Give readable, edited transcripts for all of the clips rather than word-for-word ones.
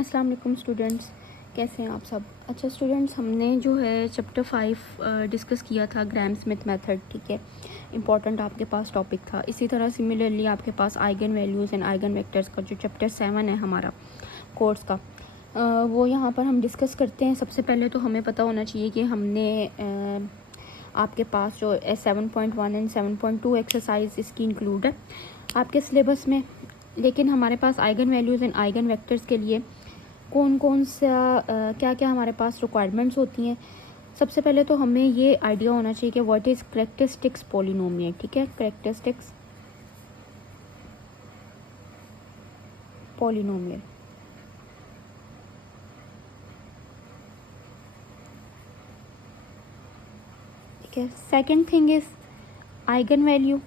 अस्सलाम वालेकुम स्टूडेंट्स, कैसे हैं आप सब। अच्छा स्टूडेंट्स, हमने जो है चैप्टर 5 डिस्कस किया था, ग्राहम स्मिथ मेथड। ठीक है, इंपॉर्टेंट आपके पास टॉपिक था। इसी तरह सिमिलरली आपके पास eigen values and eigen vectors का जो चैप्टर 7 है हमारा कोर्स का, वो यहाँ पर हम डिस्कस करते हैं। सबसे पहले तो हमें पता होना चाहिए कि हमने आपके पास जो 7.1 एंड 7.2 एक्सरसाइज इसकी इंक्लूड है आपके सिलेबस में। लेकिन हमारे पास eigen values and eigen vectors के लिए कौन कौन सा क्या क्या हमारे पास रिक्वायरमेंट्स होती हैं। सबसे पहले तो हमें ये आइडिया होना चाहिए कि व्हाट इज़ कैरेक्टरिस्टिक्स पॉलिनोमियल। ठीक है, कैरेक्टरिस्टिक्स पॉलिनोमियल। ठीक है, second thing is eigen value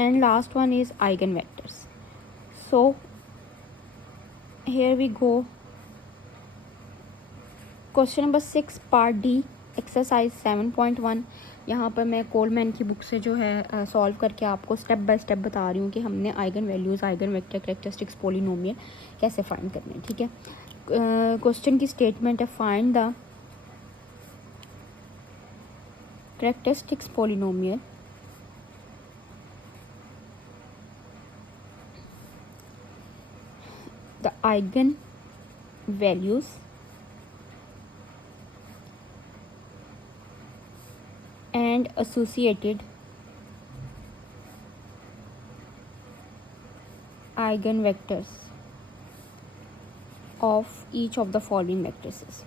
and last one is eigen vectors. So here we go, question number 6 part D exercise 7.1। यहाँ पर मैं कोलमैन की बुक से जो है सॉल्व करके आपको स्टेप बाय स्टेप बता रही हूँ कि हमने eigen values, eigen vector, characteristics polynomial कैसे फाइंड करने हैं। ठीक है, क्वेश्चन की स्टेटमेंट है, find the characteristics polynomial the eigen values and associated eigenvectors of each of the following matrices.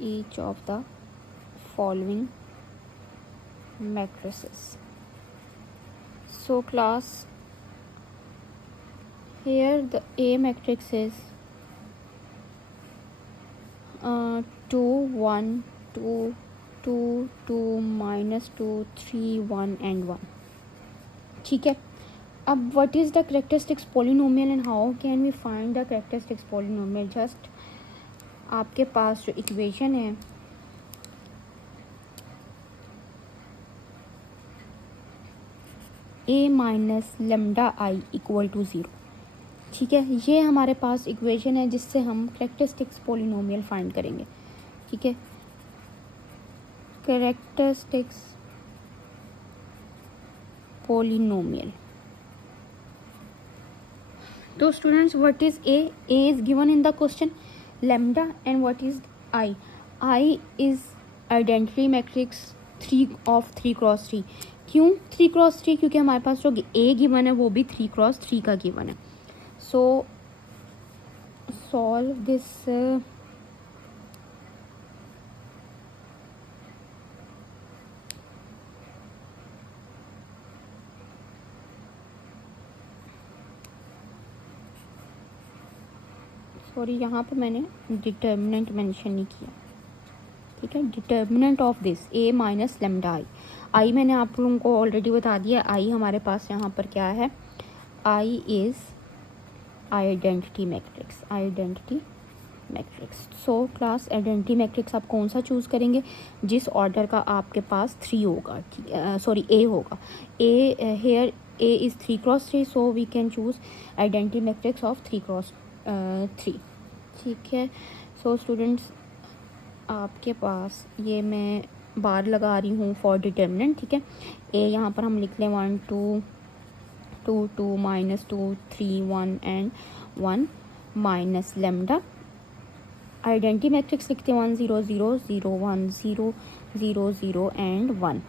Each of the following matrices. So class, here the A matrix is 2 1 2 2 2 -2 3 1 and 1। ठीक है, अब what is the characteristics polynomial and how can we find the characteristics polynomial. Just आपके पास जो equation है a minus lambda I equal to 0। ठीक है, ये हमारे पास इक्वेशन है जिससे हम कैरेक्टरिस्टिक्स पॉलिनोमियल फाइंड करेंगे। ठीक है, कैरेक्टरिस्टिक्स पॉलिनोमियल। तो students, what is a is given in the question lambda and what is I is identity matrix 3 of 3 cross 3। क्यों 3 क्रॉस 3? क्योंकि हमारे पास जो ए गिवन है वो भी 3 क्रॉस 3 का गिवन है। सो सॉल्व दिस सॉरी, यहाँ पे मैंने डिटर्मिनेंट मेंशन नहीं किया। ठीक है, determinant of this A minus lambda आई मैंने आप लोगों को ऑलरेडी बता दिया। आई हमारे पास यहाँ पर क्या है, I is identity matrix, identity matrix. So class, identity matrix आप कौन सा चूज़ करेंगे? जिस ऑर्डर का आपके पास 3 होगा। ठीक है, सॉरी ए होगा। A here A is 3 cross 3, so we can choose identity matrix of 3 cross 3। ठीक है, सो स्टूडेंट्स, आपके पास ये मैं बार लगा रही हूँ फॉर डिटर्मिनेंट। ठीक है, ए यहाँ पर हम लिख लें 1 2 2 2 -2 3 1 and 1 minus lambda. Identity matrix लिखते हैं 1 0 0 0 1 0 0 0 एंड 1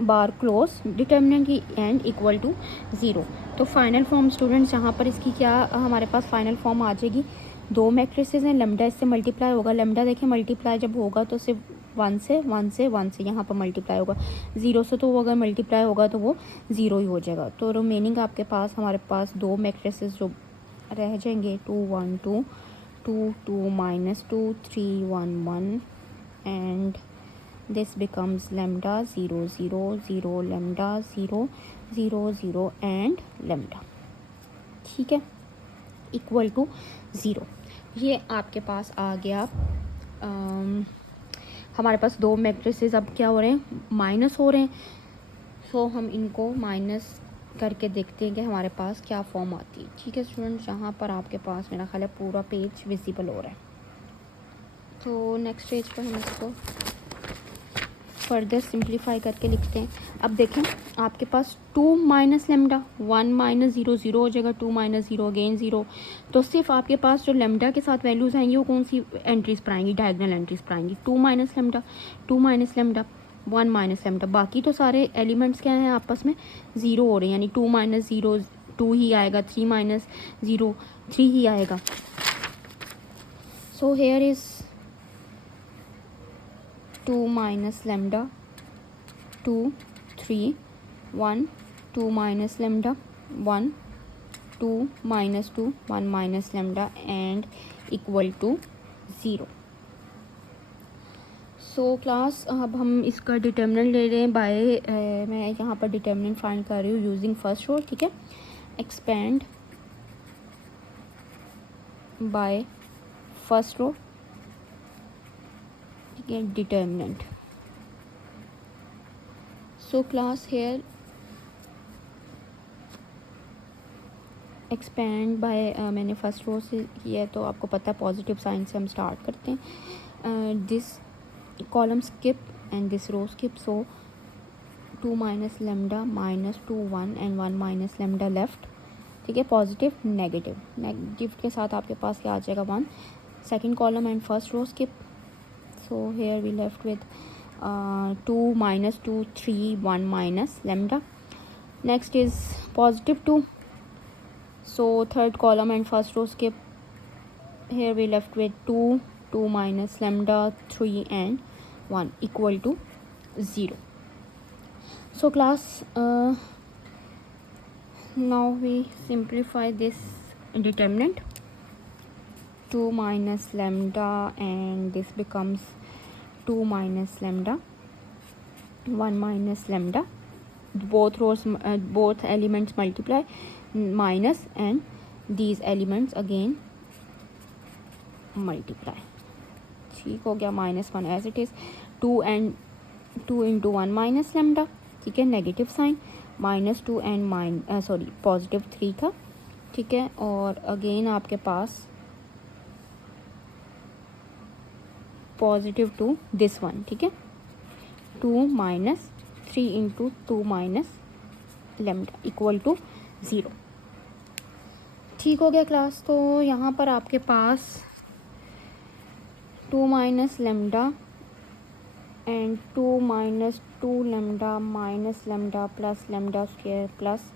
बार क्लोज, डिटर्मिनेंट की एंड इक्वल टू 0। तो फाइनल फॉर्म स्टूडेंट्स, यहाँ पर इसकी क्या हमारे पास फाइनल फॉर्म आ जाएगी। 2 मैट्रिसेस हैं, लेमडा इससे मल्टीप्लाई होगा। लेमडा देखिए मल्टीप्लाई जब होगा तो सिर्फ 1 से 1 से 1 से यहाँ पर मल्टीप्लाई होगा। 0 से तो वो अगर मल्टीप्लाई होगा तो वो 0 ही हो जाएगा। तो रिमेनिंग आपके पास हमारे पास 2 मैट्रिसेस जो रह जाएंगे 2 1 2 2 2 -2 3 1 1 and this becomes lambda 0 0 0 lambda 0 0 0 and lambda। ठीक है, इक्वल टू 0। ये आपके पास आ गया। हमारे पास 2 मैट्रिसेस अब क्या हो रहे हैं, माइनस हो रहे हैं। सो हम इनको माइनस करके देखते हैं कि हमारे पास क्या फॉर्म आती है। ठीक है स्टूडेंट्स, यहाँ पर आपके पास मेरा ख्याल है पूरा पेज विजिबल हो रहा है। तो नेक्स्ट पेज पर हम इसको फर्दर सिंप्लीफाई करके लिखते हैं। अब देखें आपके पास 2 माइनस लेमडा, 1 माइनस 0 0 हो जाएगा, 2 माइनस 0 अगेन 0। तो सिर्फ आपके पास जो लेमडा के साथ वैल्यूज़ आएंगी वो कौन सी एंट्रीज पर आएंगी, डायगोनल एंट्रीज पर आएंगी। 2 minus lambda, 2 minus lambda, 1 minus lambda. बाकी तो सारे एलिमेंट्स क्या हैं आपस में 0 हो रहे हैं, यानी 2 माइनस 0 2 ही आएगा, 3 माइनस 0 3 ही आएगा। So here is 2 minus lambda, 2 3 1 2 minus lambda 1 2 minus 2 1 minus lambda and equal to 0। So class अब हम इसका डिटर्मिनेंट ले रहे हैं बाय मैं यहाँ पर डिटर्मिनेंट फाइंड कर रही हूँ यूजिंग फर्स्ट रो। ठीक है, एक्सपेंड बाय फर्स्ट रो। ठीक है, determinant. So class here expand by मैंने फर्स्ट रो से किया है तो आपको पता है पॉजिटिव साइन से हम स्टार्ट करते हैं। This column skip and this row skip, so 2 minus lambda minus 2 1 and 1 minus lambda left. ठीक है, पॉजिटिव नेगेटिव, नेगेटिव के साथ आपके पास क्या आ जाएगा 1। Second column and first row skip, so here we left with 2 minus 2 3 1 minus lambda. Next is positive 2, so third column and first row skip. Here we left with 2 2 minus lambda 3 and 1 equal to 0. So class, now we simplify this determinant. 2 minus lambda and this becomes 2 minus lambda 1 minus lambda, both rows both elements multiply, minus and these elements again multiply। ठीक हो गया, -1 as it is, 2 and 2 into 1 minus lambda. ठीक है, negative sign, -2 and sorry positive 3 था। ठीक है, और again आपके पास पॉजिटिव 2 दिस वन। ठीक है, 2 minus 3 into 2 minus lambda equal to 0। ठीक हो गया क्लास। तो यहाँ पर आपके पास 2 minus lambda and 2 minus 2 lambda minus lambda plus lambda square plus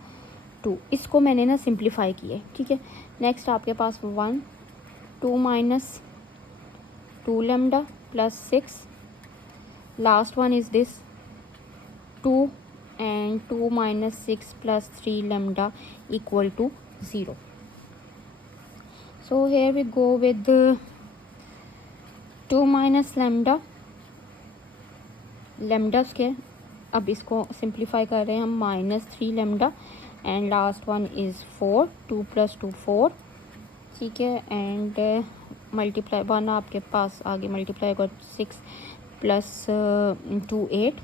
2, इसको मैंने ना सिंप्लीफाई किया है। ठीक है, नेक्स्ट आपके पास 1 2 minus 2 lambda plus 6, last one is this 2 and 2 minus 6 plus 3 lambda equal to 0। So here we go with the 2 minus lambda square। अब इसको सिंप्लीफाई कर रहे हैं हम, -3 lambda and last one is 4, 2 plus 2 4। ठीक है, एंड मल्टीप्लाई 1 आपके पास आगे मल्टीप्लाई होगा 6 प्लस 2 8,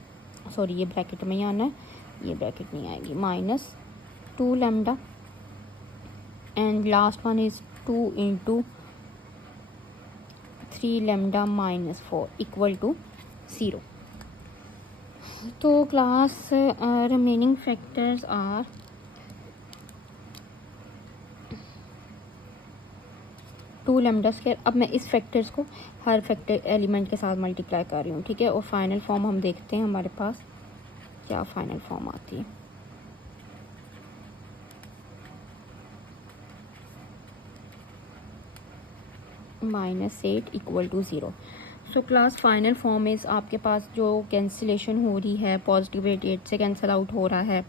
सॉरी ये ब्रैकेट में ही आना है, ये ब्रैकेट नहीं आएगी, -2 lambda and last one is 2 into 3 lambda -4 equal to 0। तो class remaining factors are 2 lambda square. अब मैं इस फैक्टर्स को हर फैक्टर एलिमेंट के साथ मल्टीप्लाई कर रही हूँ। ठीक है, और फाइनल फॉर्म हम देखते हैं हमारे पास क्या फाइनल फॉर्म आती है। -8 equal to 0। So class final form is आपके पास जो कैंसिलेशन हो रही है पॉजिटिव 8 से कैंसिल आउट हो रहा है,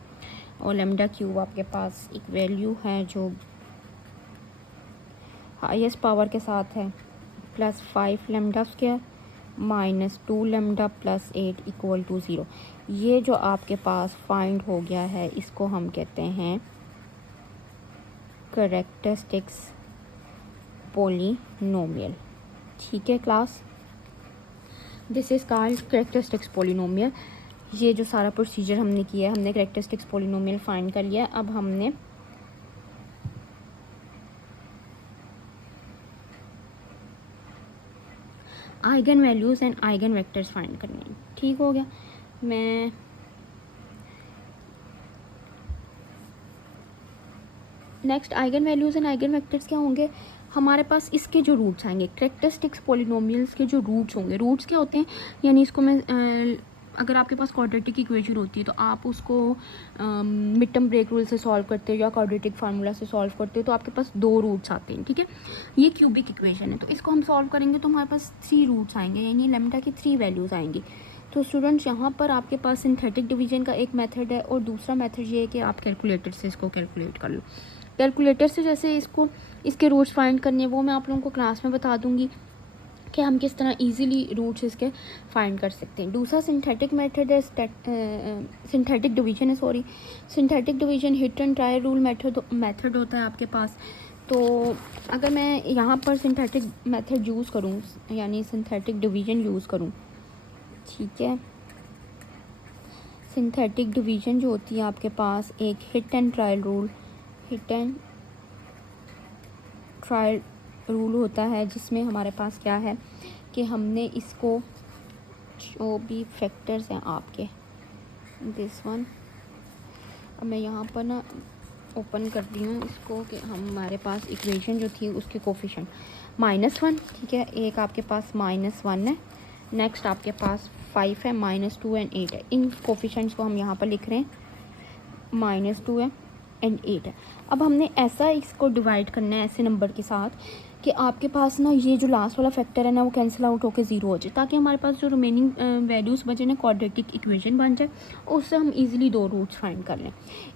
और लेमडा क्यूब आपके पास एक वैल्यू है जो हाईएस्ट पावर के साथ है, +5 lambda square -2 lambda plus 8 equal to 0। ये जो आपके पास फाइंड हो गया है इसको हम कहते हैं कैरेक्टरिस्टिक्स पोलिनोमियल। ठीक है class, this is called characteristics polynomial. ये जो सारा प्रोसीजर हमने किया है, हमने कैरेक्टरिस्टिक्स पॉलिनोमियल फाइंड कर लिया। अब हमने eigen values and eigen vectors find करने हैं। ठीक हो गया। मैं next eigen values and eigen vectors क्या होंगे, हमारे पास इसके जो रूट्स आएंगे, कैरेक्टरिस्टिक्स पॉलिनोमियल्स के जो रूट्स होंगे। रूट्स क्या होते हैं, यानी इसको मैं अगर आपके पास क्वाड्रेटिक इक्वेशन होती है तो आप उसको मिड टर्म ब्रेक रूल से सॉल्व करते हो या क्वाड्रेटिक फार्मूला से सॉल्व करते हो, तो आपके पास 2 रूट्स आते हैं। ठीक है, ये क्यूबिक इक्वेशन है, तो इसको हम सॉल्व करेंगे तो हमारे पास 3 रूट्स आएंगे, यानी लैम्डा की 3 वैल्यूज़ आएंगी। तो स्टूडेंट्स यहाँ पर आपके पास सिंथेटिक डिवीजन का एक मेथड है और दूसरा मेथड ये है कि आप कैलकुलेटर से इसको कैलकुलेट कर लो। कैलकुलेटर से जैसे इसके रूट्स फाइंड करने, वो मैं आप लोगों को क्लास में बता दूंगी कि हम किस तरह इजीली रूट्स इसके फाइंड कर सकते हैं। दूसरा सिंथेटिक मेथड है, सिंथेटिक डिवीजन है, sorry synthetic division hit and try rule method होता है आपके पास। तो अगर मैं यहाँ पर सिंथेटिक मेथड यूज़ करूँ, यानी सिंथेटिक डिवीजन यूज़ करूँ, ठीक है, सिंथेटिक डिवीजन जो होती है आपके पास, एक हिट एंड ट्रायल रूल होता है, जिसमें हमारे पास क्या है कि हमने इसको जो भी फैक्टर्स हैं आपके, दिस वन, अब मैं यहाँ पर ना ओपन करती हूँ इसको कि हमारे पास इक्वेशन जो थी उसके कोफिशिएंट -1, ठीक है, एक आपके पास -1 है, नेक्स्ट आपके पास 5 है, -2 एंड 8 है। इन कोफिशिएंट्स को हम यहाँ पर लिख रहे हैं, -2 है एंड 8 है। अब हमने ऐसा इसको डिवाइड करना है ऐसे नंबर के साथ कि आपके पास ना ये जो लास्ट वाला फैक्टर है ना वो कैंसिल आउट होकर 0 हो जाए, ताकि हमारे पास जो रिमेनिंग वैल्यूज़ बचे ना क्वाड्रेटिक इक्वेशन बन जाए, और उससे हम इजीली 2 रूट्स फाइंड कर लें।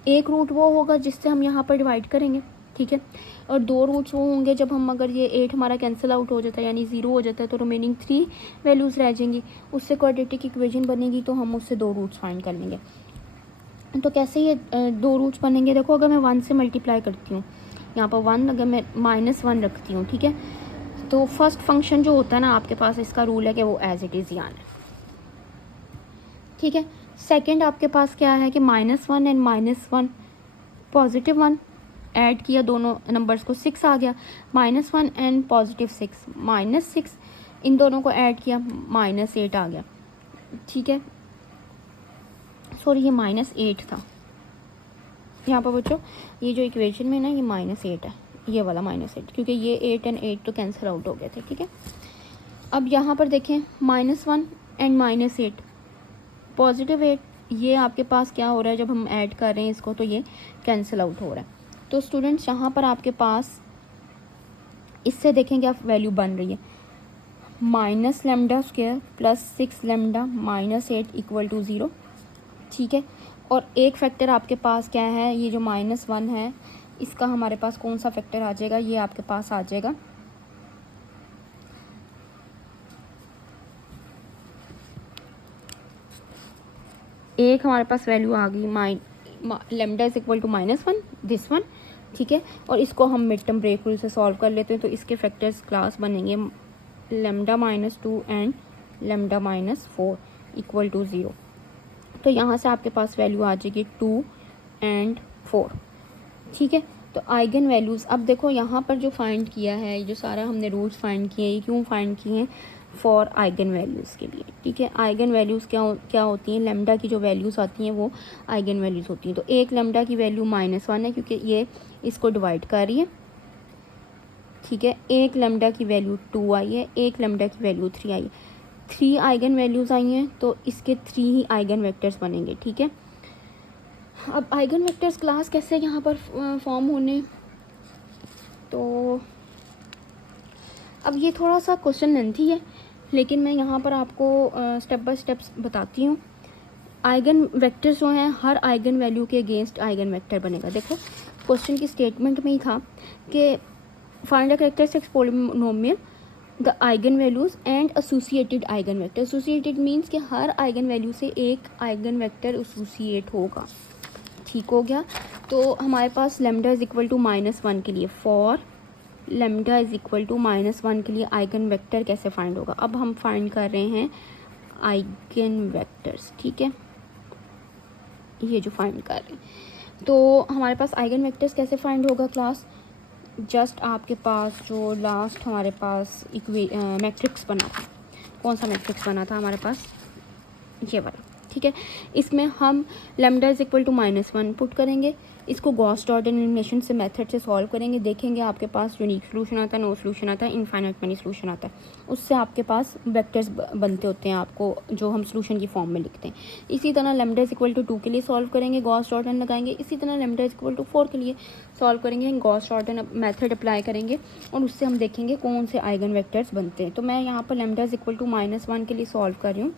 एक रूट वो होगा जिससे हम यहाँ पर डिवाइड करेंगे, ठीक है, और 2 रूट्स वो होंगे जब हम, अगर ये 8 हमारा कैंसिल आउट हो जाता है यानी 0 हो जाता है, तो रिमेनिंग 3 वैल्यूज़ रह जाएंगी, उससे क्वाड्रेटिक इक्वेशन बनेगी, तो हम उससे 2 रूट्स फाइंड कर लेंगे। तो कैसे ये 2 रूट्स बनेंगे, देखो अगर मैं 1 से मल्टीप्लाई करती हूँ, यहाँ पर 1, अगर मैं -1 रखती हूँ, ठीक है, तो फर्स्ट फंक्शन जो होता है ना आपके पास, इसका रूल है कि वो एज इट इज़ ही आना है, ठीक है। सेकंड आपके पास क्या है कि -1 एंड -1 +1 ऐड किया, दोनों नंबर्स को 6 आ गया, -1 एंड +6 -6, इन दोनों को ऐड किया, -8 आ गया, ठीक है, सॉरी ये -8 था यहाँ पर बच्चों, ये जो इक्वेशन में ना ये -8 है, ये वाला -8, क्योंकि ये 8 एंड 8 तो कैंसिल आउट हो गए थे, ठीक है। अब यहाँ पर देखें -1 एंड -8 +8, ये आपके पास क्या हो रहा है, जब हम ऐड कर रहे हैं इसको तो ये कैंसिल आउट हो रहा है। तो स्टूडेंट्स यहाँ पर आपके पास इससे देखें क्या वैल्यू बन रही है, -λ² + 6λ -8 = 0, ठीक है। और एक फैक्टर आपके पास क्या है, ये जो -1 है, इसका हमारे पास कौन सा फैक्टर आ जाएगा, ये आपके पास आ जाएगा एक, हमारे पास वैल्यू आ गई λ = -1, दिस वन, ठीक है। और इसको हम मिड टर्म ब्रेक रूल से सॉल्व कर लेते हैं, तो इसके फैक्टर्स क्लास बनेंगे λ -2 एंड λ -4 = 0। तो यहाँ से आपके पास वैल्यू आ जाएगी 2 एंड 4, ठीक है। तो आइगन वैल्यूज़, अब देखो यहाँ पर जो फाइंड किया है, जो सारा हमने रूट्स फाइंड किए, ये क्यों फाइंड किए हैं, फॉर आइगन वैल्यूज़ के लिए, ठीक है। आइगन वैल्यूज़ क्या होती हैं, लैम्डा की जो वैल्यूज़ आती हैं वो आइगन वैल्यूज़ होती हैं। तो एक लैम्डा की वैल्यू -1 है, क्योंकि ये इसको डिवाइड कर रही है, ठीक है। एक लैम्डा की वैल्यू 2 आई है, एक लैम्डा की वैल्यू 3 आई है, 3 आइगन वैल्यूज़ आई हैं, तो इसके 3 ही आइगन वेक्टर्स बनेंगे, ठीक है। अब आइगन वेक्टर्स क्लास कैसे यहाँ पर फॉर्म होने, तो अब ये थोड़ा सा क्वेश्चन लेंथी है, लेकिन मैं यहाँ पर आपको स्टेप बाय स्टेप्स बताती हूँ। आइगन वेक्टर्स जो हैं, हर आइगन वैल्यू के अगेंस्ट आइगन वेक्टर बनेगा। देखो क्वेश्चन की स्टेटमेंट में ही था कि find the characteristics polynomial the eigen values and associated eigen vector. Associated means कि हर आइगन वैल्यू से एक आइगन वेक्टर एसोसिएट होगा, ठीक हो गया। तो हमारे पास λ = -1 के लिए, फॉर λ = -1 के लिए आइगन वेक्टर कैसे फाइंड होगा। अब हम फाइंड कर रहे हैं आइगन वेक्टर्स, ठीक है। ये जो फाइंड कर रहे हैं। तो हमारे पास आइगन वेक्टर्स कैसे फाइंड होगा क्लास, जस्ट आपके पास जो लास्ट हमारे पास मैट्रिक्स बना था, कौन सा मैट्रिक्स बना था हमारे पास, ये वाला, ठीक है। इसमें हम lambda is equal to -1 put करेंगे, इसको गॉस डॉट एलिमिनेशन से मेथड से सॉल्व करेंगे, देखेंगे आपके पास यूनिक सोल्यूशन आता है, नो सोल्यूशन आता है, इनफाइनाइट मैनी सोल्यूशन आता है, उससे आपके पास वेक्टर्स बनते होते हैं आपको जो हम सोल्यूशन की फॉर्म में लिखते हैं। इसी तरह लैम्डा इज इक्वल टू 2 के लिए सॉल्व करेंगे, गॉस डॉट एन लगाएंगे, इसी तरह लैम्डा इज इक्वल टू 4 के लिए सॉल्व करेंगे, गॉस डॉट एन मेथड अप्लाई करेंगे और उससे हम देखेंगे कौन से आइगन वेक्टर्स बनते हैं। तो मैं यहाँ पर लैम्डा इज इक्वल टू -1 के लिए सॉल्व कर रही हूँ।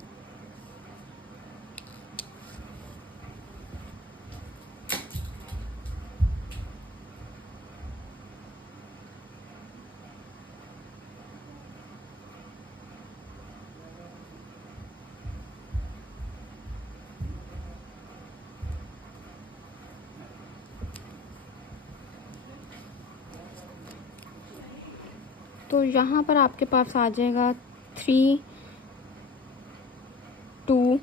तो यहाँ पर आपके पास आ जाएगा 3 2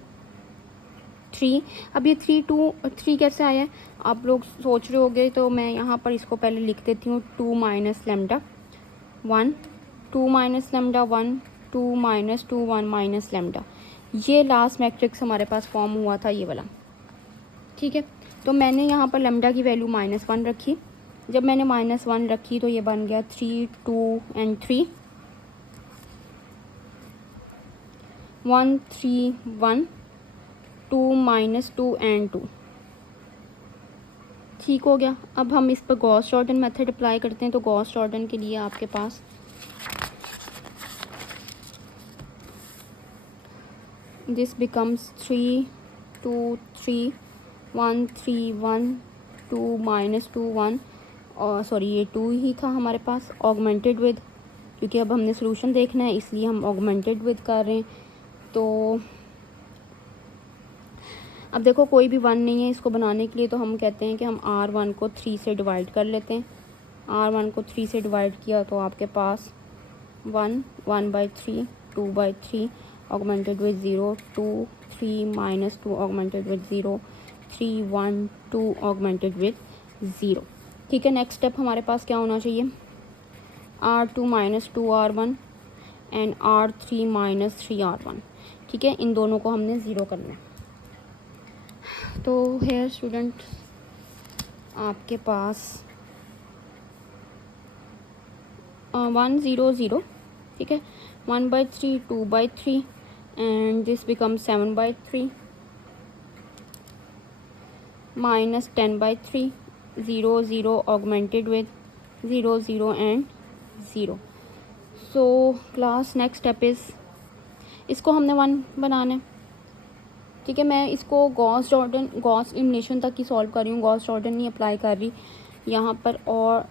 3। अब ये 3 2 3 कैसे आया है आप लोग सोच रहे होगे, तो मैं यहाँ पर इसको पहले लिख देती हूँ 2 minus lambda 1, 2 minus lambda 1, 2 minus 2, 1 minus lambda. ये लास्ट मैट्रिक्स हमारे पास फॉर्म हुआ था ये वाला, ठीक है। तो मैंने यहाँ पर लैम्डा की वैल्यू -1 रखी, जब मैंने -1 रखी तो ये बन गया 3 2 एंड 3, 1 3 1, 2 -2 एंड 2, ठीक हो गया। अब हम इस पर गॉस जॉर्डन मेथड अप्लाई करते हैं। तो गॉस जॉर्डन के लिए आपके पास दिस बिकम्स 3 2 3 1 3 1 2 -2 1, और सॉरी ये 2 ही था हमारे पास, ऑगमेंटेड विद, क्योंकि अब हमने सोल्यूशन देखना है इसलिए हम ऑगमेंटेड विद कर रहे हैं। तो अब देखो कोई भी 1 नहीं है इसको बनाने के लिए, तो हम कहते हैं कि हम R1 को 3 से डिवाइड कर लेते हैं। R1 को 3 से डिवाइड किया तो आपके पास 1 1/3 2/3 augmented with 0 2 3 -2 augmented with 0 3 1 2 augmented with 0, ठीक है। नेक्स्ट स्टेप हमारे पास क्या होना चाहिए, R2 -2 R1 and R3 -3 R1, ठीक है। इन दोनों को हमने 0 करना है। तो हेयर स्टूडेंट आपके पास 1 0 0, ठीक है, 1/3 2/3 and this becomes 7/3 -10/3 0 0 augmented with 0 0 and 0। So class next step is, इसको हमने 1 बनाना है, ठीक है। मैं इसको गॉस एलिमिनेशन तक ही सॉल्व कर रही हूँ, गॉस जॉर्डन नहीं अप्लाई कर रही यहाँ पर, और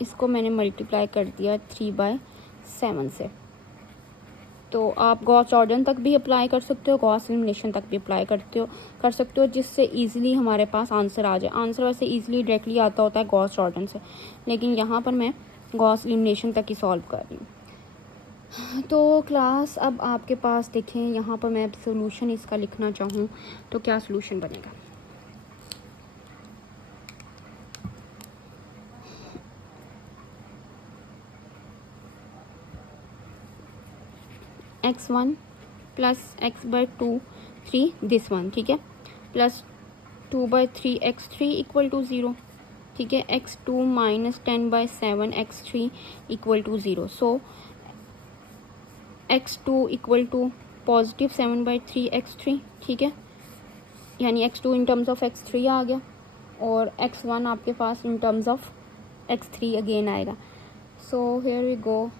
इसको मैंने मल्टीप्लाई कर दिया 3/7 से। तो आप गॉस जॉर्डन तक भी अप्लाई कर सकते हो, गॉस एलिमिनेशन तक भी अप्लाई कर सकते हो, जिससे ईजिली हमारे पास आंसर आ जाए। आंसर वैसे ईजिली डायरेक्टली आता होता है गॉस जॉर्डन से, लेकिन यहाँ पर मैं गॉस एलिमिनेशन तक ही सॉल्व कर रही हूँ। तो क्लास अब आपके पास देखें, यहाँ पर मैं सोल्यूशन इसका लिखना चाहूँ तो क्या सोल्यूशन बनेगा, x1 plus x/2 3 this one, ठीक है, प्लस 2/3 x3 इक्वल टू 0, ठीक है, x2 -10/7 x3 equal to 0। So x2 equal to positive 7/3 x3, ठीक है, यानी x2 in terms of x3 आ गया, और x1 आपके पास in terms of x3 again आएगा। So here we go,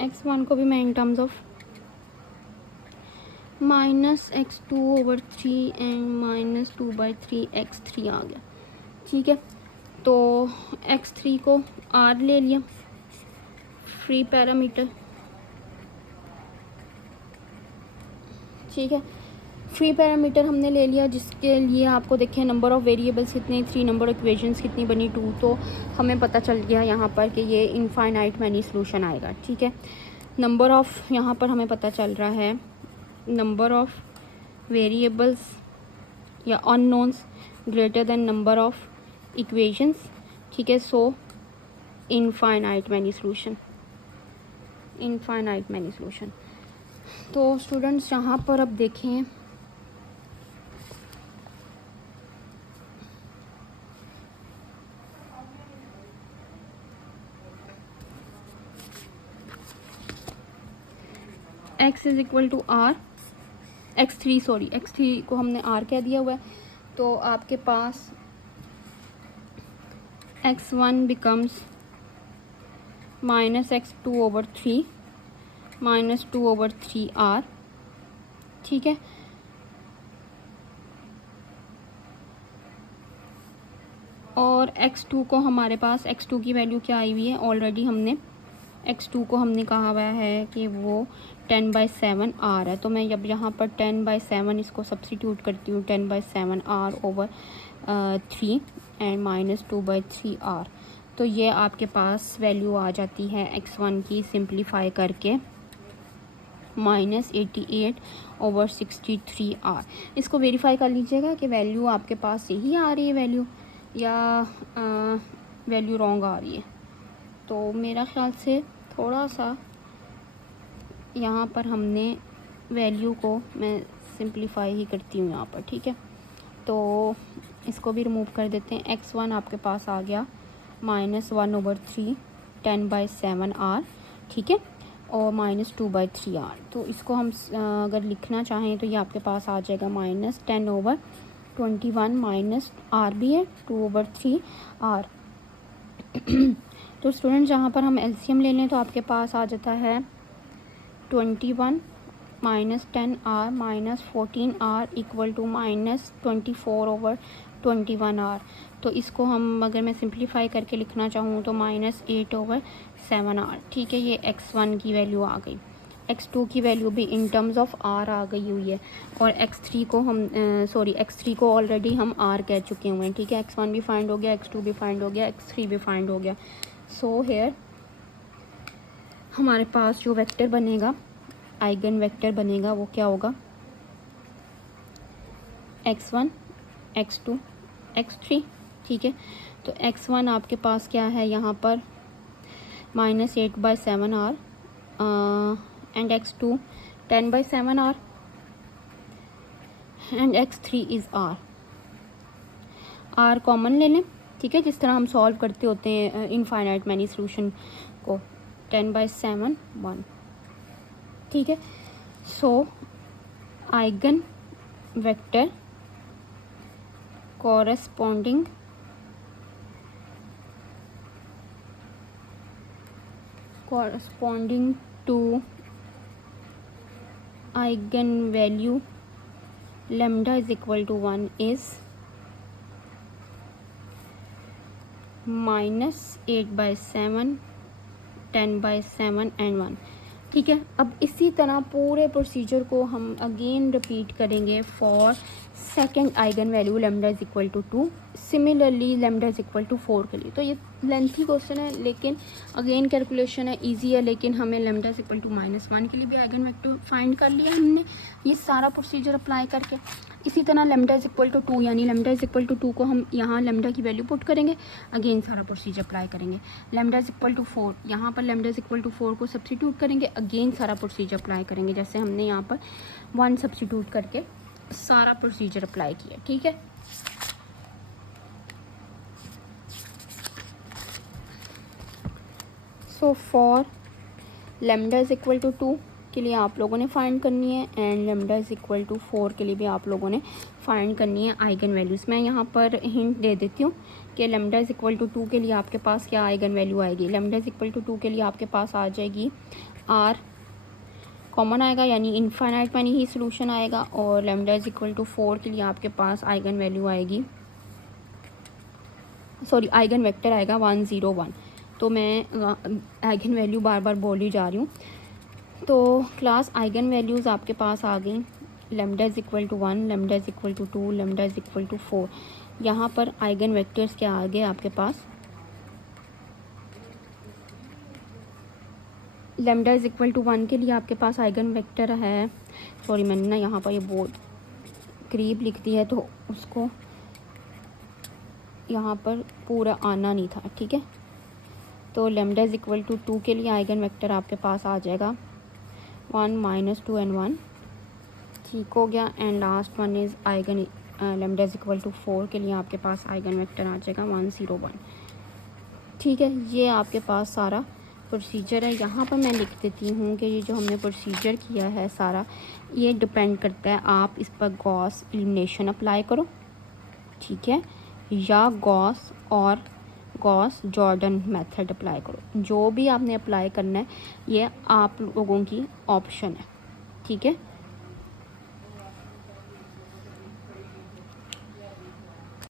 x1 को भी मैं in terms of -x2/3 and -2/3 x3 आ गया, ठीक है। तो x3 को r ले लिया, फ्री पैरामीटर, ठीक है। फ्री पैरामीटर हमने ले लिया, जिसके लिए आपको देखें नंबर ऑफ़ वेरिएबल्स कितने, 3, नंबर ऑफ इक्वेशंस कितनी बनी 2, तो हमें पता चल गया यहाँ पर कि ये इनफाइनाइट मैनी सॉल्यूशन आएगा। ठीक है, नंबर ऑफ़ यहाँ पर हमें पता चल रहा है नंबर ऑफ़ वेरिएबल्स या unknowns greater than number of equations. ठीक है, so infinite many solution, infinite many solution. तो स्टूडेंट्स यहाँ पर अब देखें x is equal to R, x3 को हमने r कह दिया हुआ है, तो आपके पास x1 बिकम्स -x2/3 -2/3r। ठीक है, और x2 को हमारे पास x2 की वैल्यू क्या आई हुई है, ऑलरेडी हमने x2 को हमने कहा हुआ है कि वो 10/7 r है। तो मैं जब यहाँ पर 10/7 इसको सब्सटीट्यूट करती हूँ, 10/7 r/3 एंड -2/3r, तो ये आपके पास वैल्यू आ जाती है x1 की सिंप्लीफाई करके -88/63r। इसको वेरीफाई कर लीजिएगा कि वैल्यू आपके पास सही आ रही है वैल्यू, या वैल्यू रॉन्ग आ रही है। तो मेरा ख़्याल से थोड़ा सा यहाँ पर हमने वैल्यू को मैं सिंप्लीफाई ही करती हूँ यहाँ पर। ठीक है, तो इसको भी रिमूव कर देते हैं। x1 आपके पास आ गया -1/3 10/7 r। ठीक है, और -2/3r। तो इसको हम अगर लिखना चाहें तो ये आपके पास आ जाएगा -10/21 -r भी है 2/3r। तो स्टूडेंट्स यहाँ पर हम एलसीएम ले लें तो आपके पास आ जाता है 21 -10r -14r equal to -24/21r। तो इसको हम अगर मैं सिंप्लीफाई करके लिखना चाहूँ तो -8/7r। ठीक है, ये x1 की वैल्यू आ गई। x2 की वैल्यू भी इन टर्म्स ऑफ r आ गई हुई है, और x3 को ऑलरेडी हम r कह चुके हुए हैं। ठीक है, x1 भी फाइंड हो गया, x2 भी फाइंड हो गया, x3 भी फाइंड हो गया। सो हेयर हमारे पास जो वेक्टर बनेगा, आइगन वेक्टर बनेगा, वो क्या होगा, x1 x2 x3। ठीक है, तो x1 आपके पास क्या है यहाँ पर -8/7r and x2 10/7r and x3 is r common ले लें। ठीक है, जिस तरह हम सॉल्व करते होते हैं इनफाइनाइट मैनी सॉल्यूशन को, 10/7 1। ठीक है, so eigenvector corresponding to eigenvalue lambda is equal to 1 is -8/7 10/7 and 1। ठीक है, अब इसी तरह पूरे प्रोसीजर को हम अगेन रिपीट करेंगे for second eigen value lambda is equal to 2, similarly lambda is equal to 4 के लिए। तो ये लेंथी क्वेश्चन है, लेकिन अगेन कैलकुलेशन है, इजी है, लेकिन हमें लैम्डा इज़ इक्वल टू -1 के लिए भी आइगन वेक्टर फाइंड कर लिया हमने ये सारा प्रोसीजर अप्लाई करके। इसी तरह लैम्डा इज़ इक्वल टू 2, यानी लैम्डा इज़ इक्वल टू 2 को हम यहाँ लैम्डा की वैल्यू पुट करेंगे, अगेन सारा प्रोसीजर अप्लाई करेंगे। लैम्डा इज़ इक्वल टू 4, यहाँ पर लैम्डा इज़ इक्वल टू 4 को सब्स्टिट्यूट करेंगे, अगेन सारा प्रोसीजर अप्लाई करेंगे, जैसे हमने यहाँ पर 1 सब्स्टिट्यूट करके सारा प्रोसीजर अप्लाई किया। ठीक है, so for lambda is equal to 2 के लिए आप लोगों ने फाइंड करनी है, and lambda is equal to 4 के लिए भी आप लोगों ने फाइंड करनी है आइगन वैल्यूज़। मैं यहाँ पर हिंट दे देती हूँ कि लैम्डा इज़ इक्वल टू 2 के लिए आपके पास क्या आइगन वैल्यू आएगी। लैम्डा इज़ इक्वल टू 2 के लिए आपके पास आ जाएगी r कॉमन आएगा, यानी इनफाइनाइट मैनी ही सोल्यूशन आएगा, और लैम्डा इज़ इक्वल टू 4 के लिए आपके पास आइगन वैल्यू आएगी, आइगन वेक्टर आएगा 101। तो मैं आइगन वैल्यू बार बार बोली जा रही हूँ। तो क्लास आइगन वैल्यूज़ आपके पास आ गई lambda is equal to 1, lambda is equal to 2, lambda is equal to 4। यहाँ पर आइगन वेक्टर्स क्या आ गए आपके पास, लेमडा इज़ इक्वल टू 1 के लिए आपके पास आइगन वेक्टर है, सॉरी मैंने ना यहाँ पर ये बोर्ड करीब लिख दी है तो उसको यहाँ पर पूरा आना नहीं था, ठीक है। तो लेमडा इज़ इक्वल टू 2 के लिए आइगन वेक्टर आपके पास आ जाएगा 1 माइनस 2 एंड 1, ठीक हो गया। And last one is eigen lambda is equal to 4 के लिए आपके पास आइगन वेक्टर आ जाएगा 1 0 1, ठीक है। ये आपके पास सारा प्रोसीजर है। यहाँ पर मैं लिख देती हूँ कि ये जो हमने प्रोसीजर किया है सारा, ये डिपेंड करता है आप इस पर गॉस एलिमिनेशन अप्लाई करो, ठीक है, या गॉस और गॉस जॉर्डन मेथड अप्लाई करो। जो भी आपने अप्लाई करना है ये आप लोगों की ऑप्शन है, ठीक है।